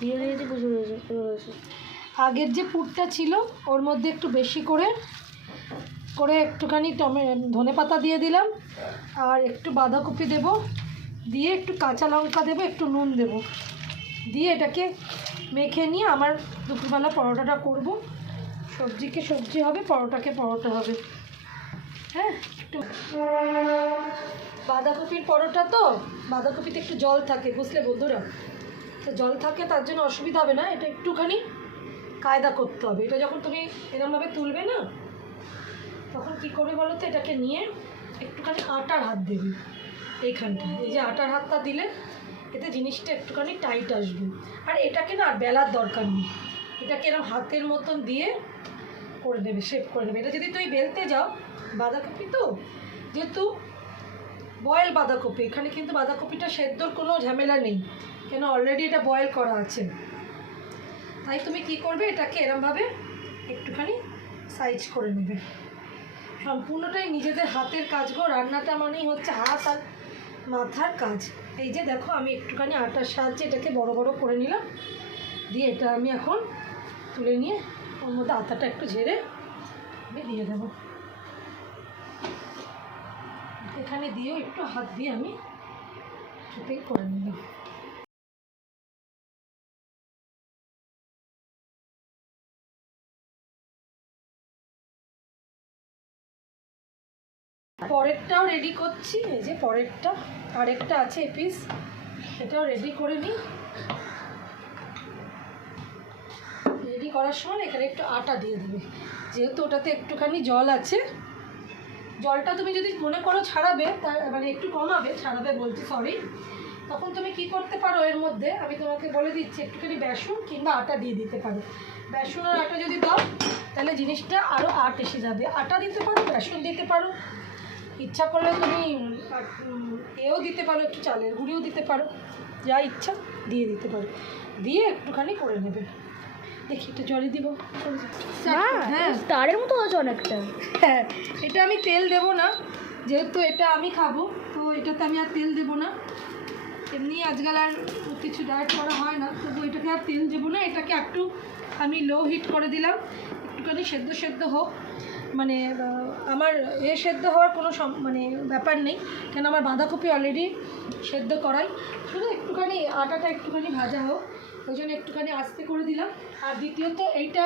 দিয়ে দিয়েছি, বুঝে রয়েছে। আগের যে পুরটা ছিল ওর মধ্যে একটু বেশি করে একটুখানি ধনেপাতা দিয়ে দিলাম, আর একটু বাঁধাকপি দেব, দিয়ে একটু কাঁচা লঙ্কা দেবো, একটু নুন দেব, দিয়ে এটাকে মেখে নিয়ে আমার দুপুরবেলা পরোটাটা করব। সবজিকে সবজি হবে, পরোটাকে পরোটা হবে। হ্যাঁ, একটু বাঁধাকপির পরোটা তো বাঁধাকপিতে একটু জল থাকে, বুঝলে বন্ধুরা, তো জল থাকে, তার জন্য অসুবিধা হবে না। এটা একটুখানি কায়দা করতে হবে। এটা যখন তুমি এরকমভাবে তুলবে না, তখন কী করবে বলো তো, এটাকে নিয়ে একটুখানি আটার হাত দেবে এইখানটা। এই যে আটার হাতটা দিলে এতে জিনিসটা একটুখানি টাইট আসবে। আর এটাকে না আর বেলার দরকার নেই, এটাকে এরকম হাতের মতন দিয়ে করে দেবে, শেপ করে দেবে। এটা যদি তুমি বেলতে যাও, বাঁধাকপি তো যেহেতু বয়েল বাঁধাকপি, এখানে কিন্তু বাঁধাকপিটা সেদ্ধর কোনো ঝামেলা নেই, কেন অলরেডি এটা বয়েল করা আছে। তাই তুমি কি করবে, এটাকে এরমভাবে একটুখানি সাইজ করে নেবে। সম্পূর্ণটাই নিজেদের হাতের কাজ গো। রান্নাটা মানেই হচ্ছে হাত আর মাথার কাজ। এই যে দেখো, আমি একটুখানি আটার সাহায্যে এটাকে বড় বড় করে নিলাম, দিয়ে এটা আমি এখন তুলে নিয়ে ওর মধ্যে আটাটা একটু ঝেড়ে আমি দিয়ে দেবো। এখানে দিয়েও একটু হাত দিয়ে আমি ছোটোই করে নেব। পরেরটাও রেডি করছি। এই যে পরেরটা আরেকটা আছে পিস, এটাও রেডি করে নিই। রেডি করার সময় এখানে একটু আটা দিয়ে দেবে, যেহেতু ওটাতে একটুখানি জল আছে। জলটা তুমি যদি মনে করো ছাড়াবে, তার মানে একটু কমাবে, ছাড়াবে বলছি, সরি, তখন তুমি কি করতে পারো, এর মধ্যে আমি তোমাকে বলে দিচ্ছি, একটুখানি বেসন কিংবা আটা দিয়ে দিতে পারো। বেসন আর আটা যদি দাও তাহলে জিনিসটা আরও আট এসে যাবে। আটা দিতে পারো, বেসন দিতে পারো, ইচ্ছা করলে তুমি এও দিতে পারো, একটু চালের গুঁড়িও দিতে পারো, যা ইচ্ছা দিয়ে দিতে পারো। দিয়ে একটুখানি করে নেবে। দেখি একটু জলে দিব। হ্যাঁ, তারের মতো আছে অনেকটা। হ্যাঁ, এটা আমি তেল দেব না, যেহেতু এটা আমি খাবো, তো এটাতে আমি আর তেল দেবো না। এমনি আজকাল আর কিছু ডায়েট করা হয় না, তবু এটাকে আর তেল দেবো না। এটাকে একটু আমি লো হিট করে দিলাম, একটুখানি সেদ্ধ হোক। মানে আমার সেদ্ধ হওয়ার কোনো মানে ব্যাপার নেই, কেন আমার বাঁধাকপি অলরেডি সেদ্ধ করাই। শুধু একটুখানি আটাটা একটুখানি ভাজা হোক, ওই জন্য একটুখানি আস্তে করে দিলাম। আর দ্বিতীয়ত এইটা